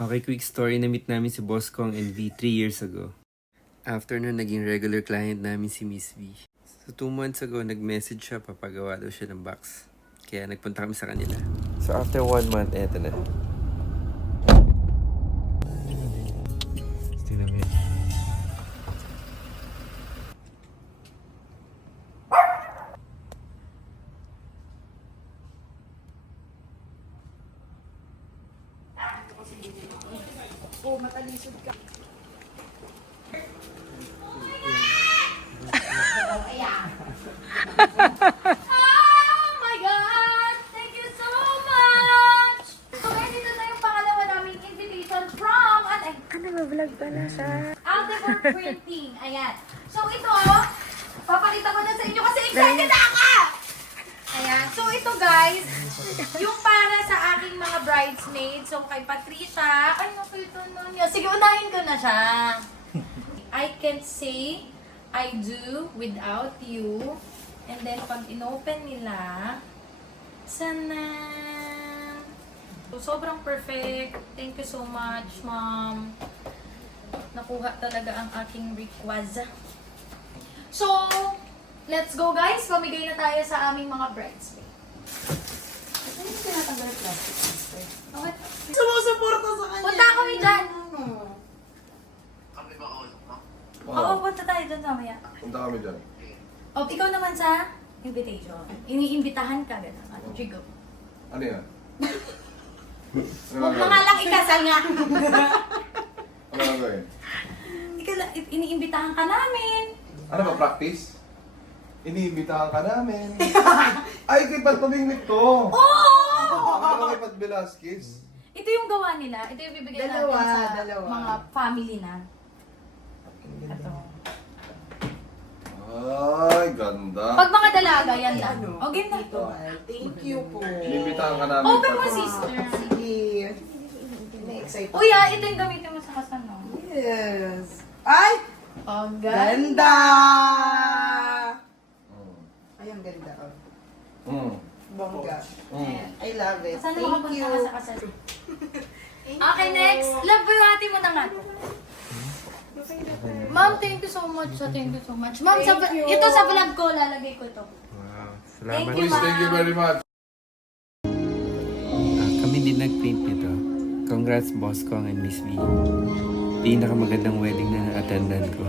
Okay, quick story. Na-meet namin si Boss Kong and V 3 years ago. After nun, naging regular client namin si Miss V. So, 2 months ago, nag-message siya, papagawa daw siya ng box. Kaya nagpunta kami sa kanila. So, after 1 month, eto na. Tingnan mo yan. Oh, matalisod ka. Oh my God! Thank you so much! So guys, ito na yung pangalawa naming invitation from Vlog pala siya. Altefor Printing. Ayan. So ito, papakita ko na sa inyo kasi excited na ako! Ayan. So ito guys, yung para sa aking mga bridesmaids. So kay Patricia. Ay, nakita na niya. Sige, unahin ko na siya. I can't say I do without you. And then pag inopen nila, sana. So, sobrang perfect. Thank you so much, ma'am. Nakuha talaga ang aking request. So, let's go guys. Pamigay na tayo sa aming mga bridesmaids. Ano yung tinatanggal yung plastic, sister? Okay. Sumusuporta sa kanya. Punta kami dyan. Kami ba all? Oo, punta tayo dyan mamaya. Punta kami dyan. O, ikaw naman sa invitation. Iniimbitahan ka, gano'n. Ano, Jigo? Ano yan? Huwag mo nga lang ikasal nga. Ano gagawin? Iniimbitahan ka namin. Ano ba, practice? Iniimbitahan ka namin. Ay, kay Pat Pamingwit to! Oo! Ano kay Pat Velasquez? Ito yung gawa nila. Ito yung bibigay Dalawa, natin sa dalawa. mga family na. Ito. Ay, ganda. Pag mga dalaga, yan lang. O, game na. Thank you po. Iniimbitahan ka namin. Open mo, Pat. sister. Sige. Na-excite. Uy, ito yung gamitin mo sa kasal, no? Yes. Ay! Ang Ganda! Mm. Ay, ang ganda. Oh. Mm. Bongga. Mm. I love it. Sana Thank makapunta you. ka sa kasal. Okay, next. Love, buhati mo na nga. Ma'am, thank you so much. Thank you so much. Ma'am, Thank you. ito sa vlog ko, lalagay ko to. Wow. Thank Salamat. you, Please, thank you very much. Kami din nag-paint nito. Congrats, Boss Kong and Miss V. Pinakamagandang wedding na na-attendan ko.